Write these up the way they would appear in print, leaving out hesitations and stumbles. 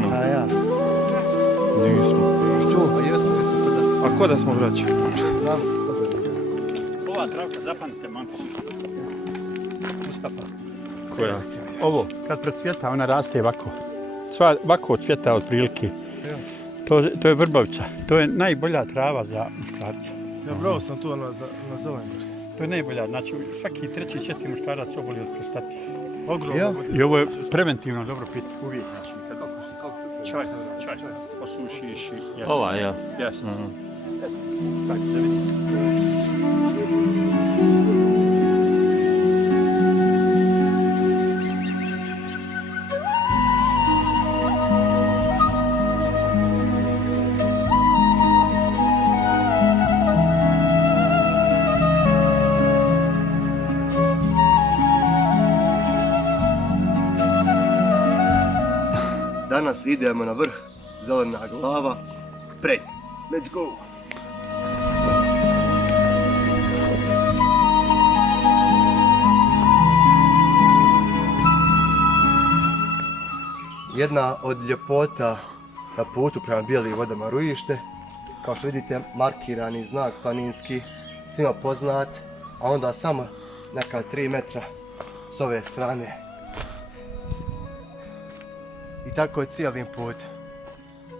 krenuo. A ja. Nismo. Što? A jesmo kada. A ko da smo vraći? Znamo se s tobom. Ova travka, zapamtite, momci. Mustafa. Koja? Ovo, kad procvjeta, ona raste ovako. Sva ovako cvjeta otprilike. To je vrbavica. To je najbolja trava za muškarca. Ja brao sam tu na zelenu. To je najbolja. Znači, svaki treći, četiri muškarac oboli od prostati. Ogromno. I ovo je preventivno dobro piti. Uvijek, znači. Čaj. Osušiš i... Ova, ja. Jasno. Mhm. Čaj, da vidim. Danas idemo na vrh, zelena glava, pred. Let's go! Jedna od ljepota na putu prema Bijelim vodama Rujište. Kao što vidite, markirani znak planinski, svima poznat, a onda samo neka 3 metra s ove strane. I tako je cijelim put.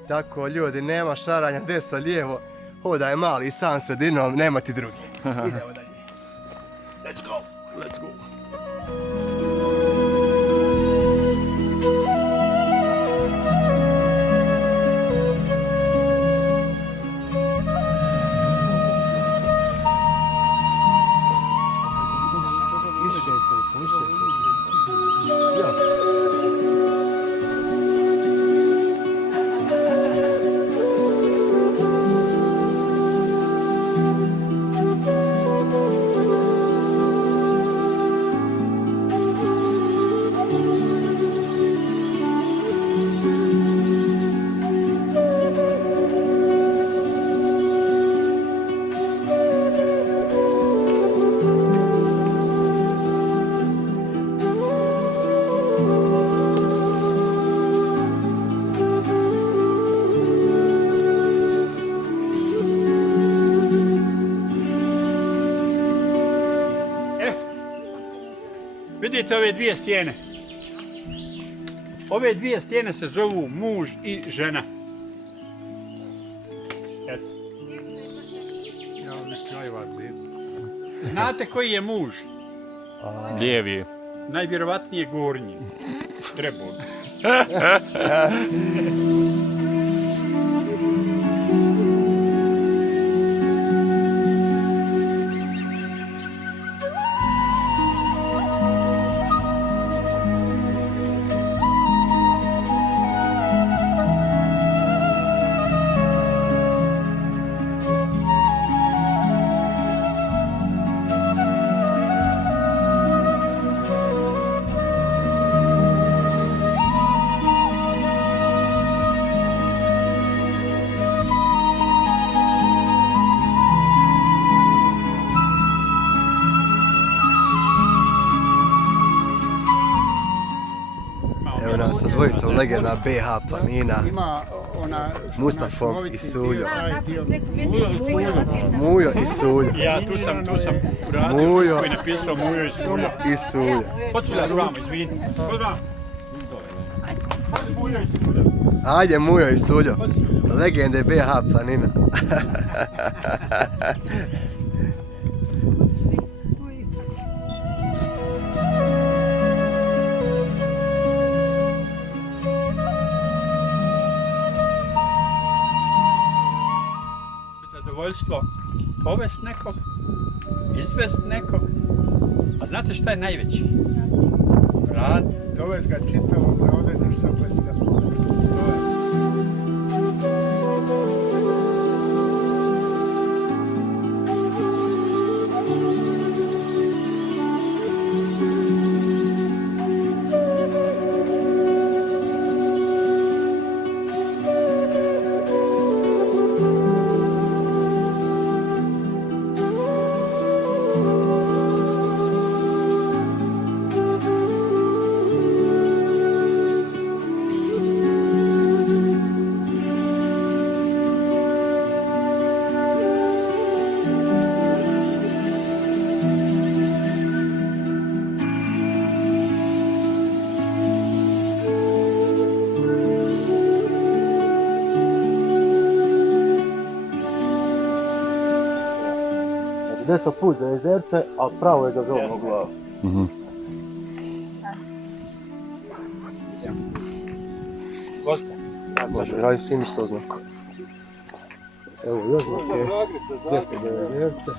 Tako ljudi, nema šaranja desno lijevo, hodaj mali sam sredinom, nema ti drugi. Idemo dalje. Let's go! Let's go. Vidite ove dvije stijene. Ove dvije stijene se zovu muž i žena. Eto. Ja mislim, vas znate koji je muž? Lijevi je. Najvjerovatnije gornji. Trebao. Evo nas sa dvojicom legenda BH planina, Ima ona... Mustafom i Suljo. Mujo. Mujo i Suljo. Ja tu sam uradio Mujo. koji je napisao Mujo i Suljo. I Suljo. Podsvljati vama, izvini. Hodi vama. Hodi Mujo i Suljo. Ajde Mujo i Suljo. Legende BH planina. Zadovoljstvo povest nekog, izvest nekog. A znate šta je najveći? Rad. Dovez ga čitavog na odredišta bleska. desno put za jezerce, a pravo je za Zelenu glavu. Može, radi s tim isto znaku. Evo, još znak je desno za jezerce,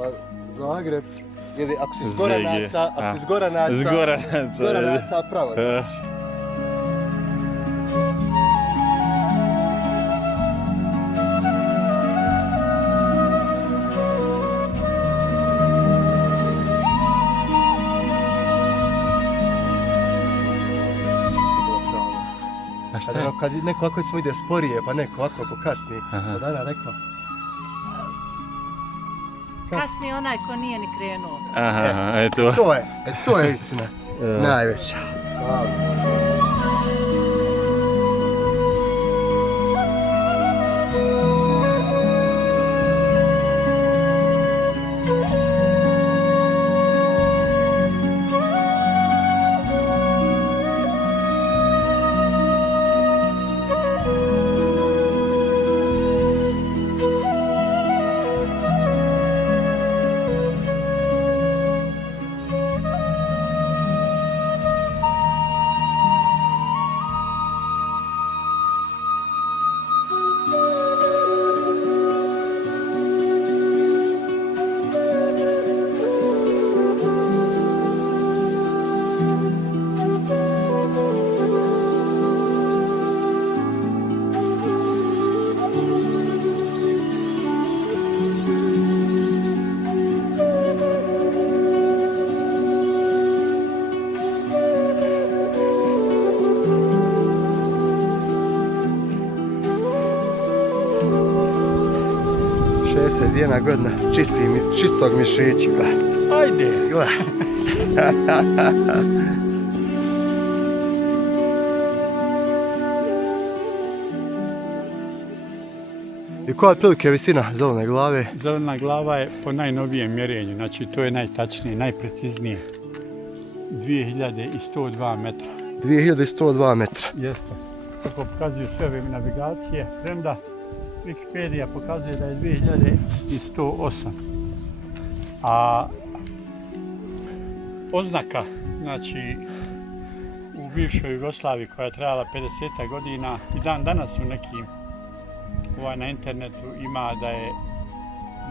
a Zagreb, ili ako si s Goranaca, pravo. A šta je? Kad neko ovako recimo ide sporije, pa neko ovako ako kasni, od Ana rekla. Kasni onaj ko nije ni krenuo. Aha, eto. To je istina. Najveća. Hvala. Jedna godina čistog mišića. Ajde! I koja je otprilike visina Zelene glave? Zelena glava je po najnovijem mjerenju, znači to je najtačnije, najpreciznije. 2102 metra. 2102 metra. Jeste. Kako pokazuju sve ove navigacije, premda Wikipedia pokazuje da je 2108. A oznaka, znači u bivšoj Jugoslaviji koja je trajala 50 godina i dan danas u nekim na internetu ima da je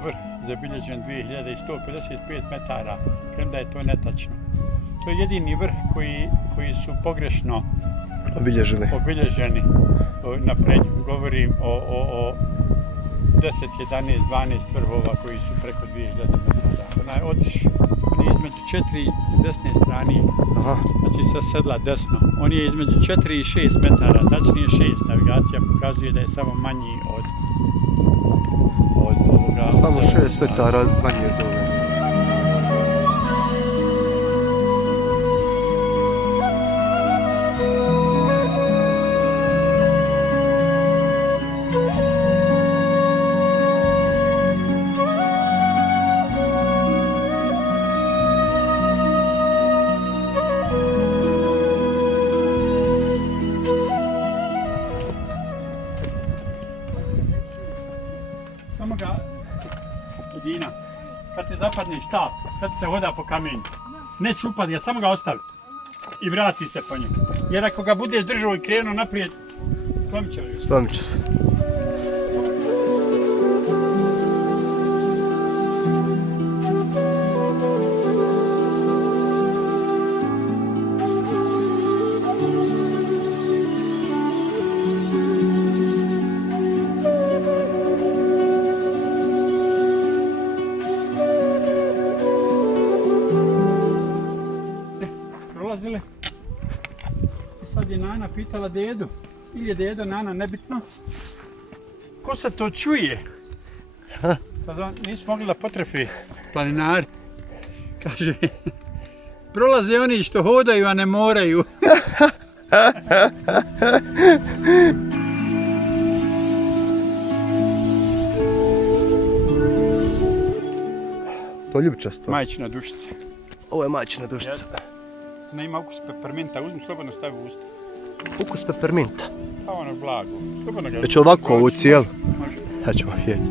vrh zabilježen 2155 metara, premda je to netačno. To je jedini vrh koji su pogrešno obilježeni na prednju. Govorim o 10, 11, 12 vrhova koji su preko 2000 metara. On je između 4 s desne strane, znači sa sedla desno. On je između 4 i 6 metara, tačnije 6. Navigacija pokazuje da je samo manji od ovoga. Samo 6 metara manji od Zelene. Samo ga, Edina, kad te zapadne štap, kad se hoda po kamenju, neće upad ga, samo ga ostavi i vrati se po njega. Jer ako ga budeš držao i krenuo naprijed, slomit će ga. Slomit će se. Prolazili. I sad je Nana pitala dedu, ili je dedo Nana, nebitno. Ko se to čuje? Sad nisu mogli da potrefi planinari. Kaže, prolaze oni što hodaju, a ne moraju. To je ljubičasto. Majčina dušica. Ovo je majčina dušica. Ne ima ukus peperminta, uzmi slobodno stavi u usta. Ukus peperminta. Pa ono blago, slobodno ga... Već ovako ovu cijelu. Može. Sad ćemo vidjeti.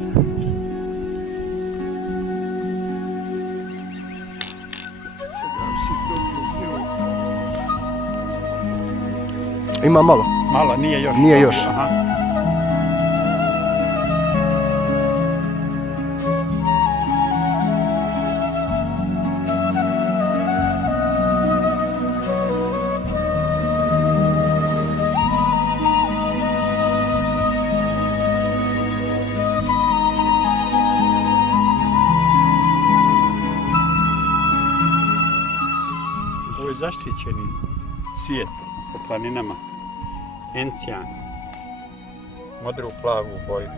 Ima malo. Malo, nije još. Nije još. Aha. Ovo je zaštićeni cvijet po planinama. Encijan. Modru plavu boju.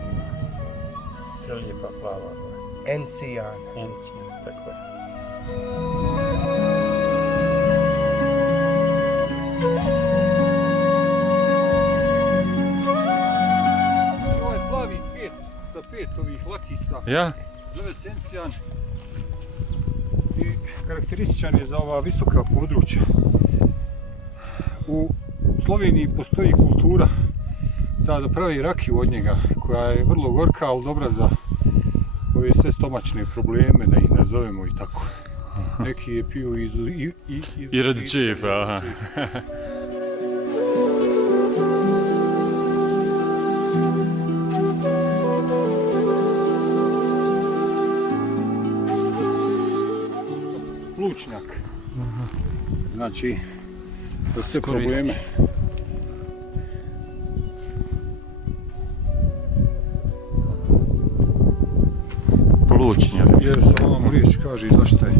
Prelijepa plava boja. Encijan. Encijan, tako je. Ovaj plavi cvijet sa 5 ovih latica Ja? zove se encijan i karakterističan je za ova visoka područja. U Sloveniji postoji kultura da pravi rakiju od njega, koja je vrlo gorka, ali dobra za ove sve stomačne probleme, da ih nazovemo i tako. Neki je piju I radi čifa, aha. Lučnjak. Znači, za sve Iskoristiti. probleme. Plučnjak. Jer sa ovom riječ kaže i zašto je.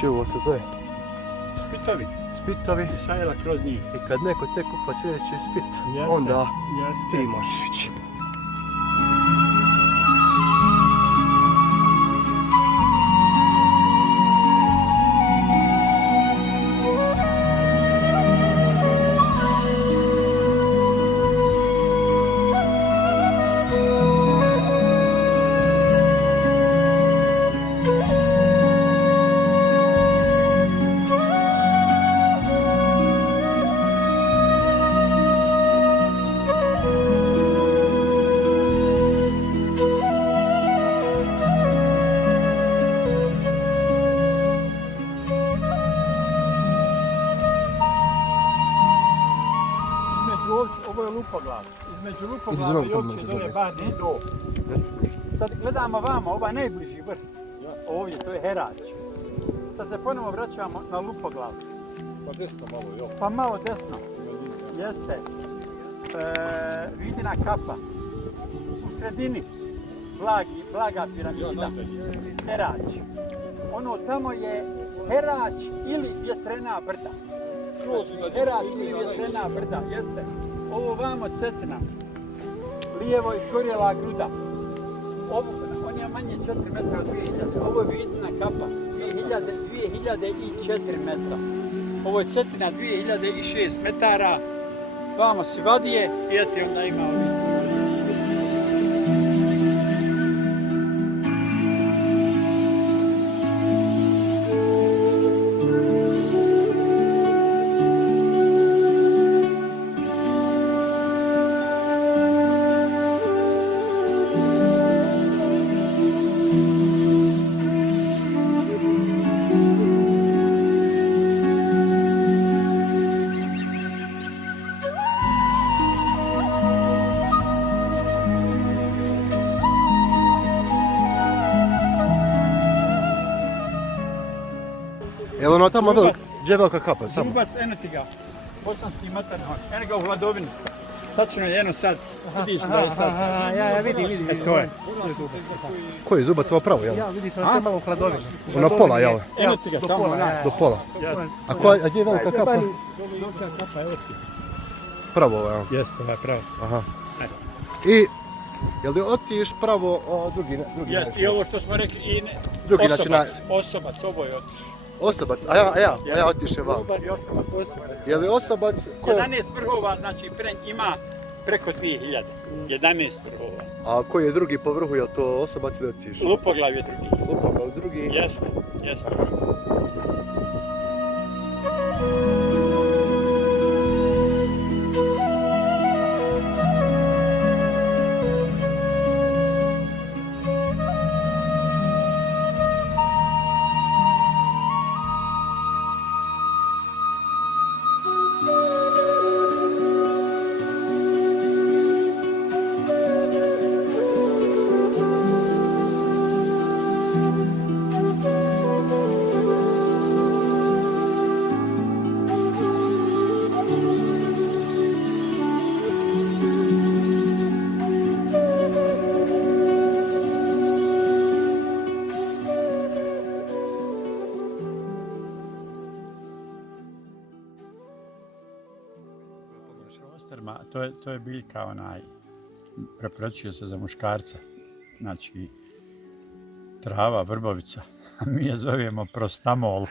Čuo se zove Spitovi. Spitovi. I sajela kroz njih. I kad neko te kupa sljedeći Spit, Jeste, onda jeste. ti možeš ići. Ovo je Lupoglav. Između Idemo Lupoglava i tamo opće među dole dolje. Badnji do. Sad gledamo vamo, ovaj najbliži vrh. Ovdje, to je Herać. Sad se ponovo vraćamo na Lupoglav. Pa desno malo, jel? Pa malo desno. Jeste. Vidina kapa. U sredini blaga piramida. Herać. Ono tamo je Herać ili Vjetrena brda. Herać ili Vjetrena brda, jeste. Ovo vamo Cetina. Lijevo je Korjela gruda. On je manje 4 metra od 2000. Ovo je Vidina kapa. 2004 metra. Ovo je Cetina 2006 metara. Vamo Sivadije i eto onda ima ovdje. Evo ono tamo džebelka kapa, tamo. Zubac, eno ti ga. bosanski maternhorn. Eno ga u hladovini. Tačno je jedno sad. Vidiš da je sad. Ja vidim. To je. Koji zubac, ovo pravo, jel? Ja vidim sam ste malo u hladovini. Ono pola, jel? Eno ti ga tamo. Do pola. A gdje je velika kapa? Kapa je otki. Pravo, jel? Jeste, ovo je pravo. Aha. I, jel li otiš pravo, drugi Jeste, i ovo što smo rekli, i Drugi način, osobac, oboje otiš. Osobac, a ja otišem vam. Osobac. Je li osobac? 11 vrhova, znači Prenj ima preko 2000. 11 vrhova. A koji je drugi po vrhu, je li to osobac ili otiš? Lupoglav je drugi. Lupoglav drugi. Jeste, jeste. To je biljka preporučuje se za muškarca, znači trava, vrbovica, a mi je zovemo prostamol.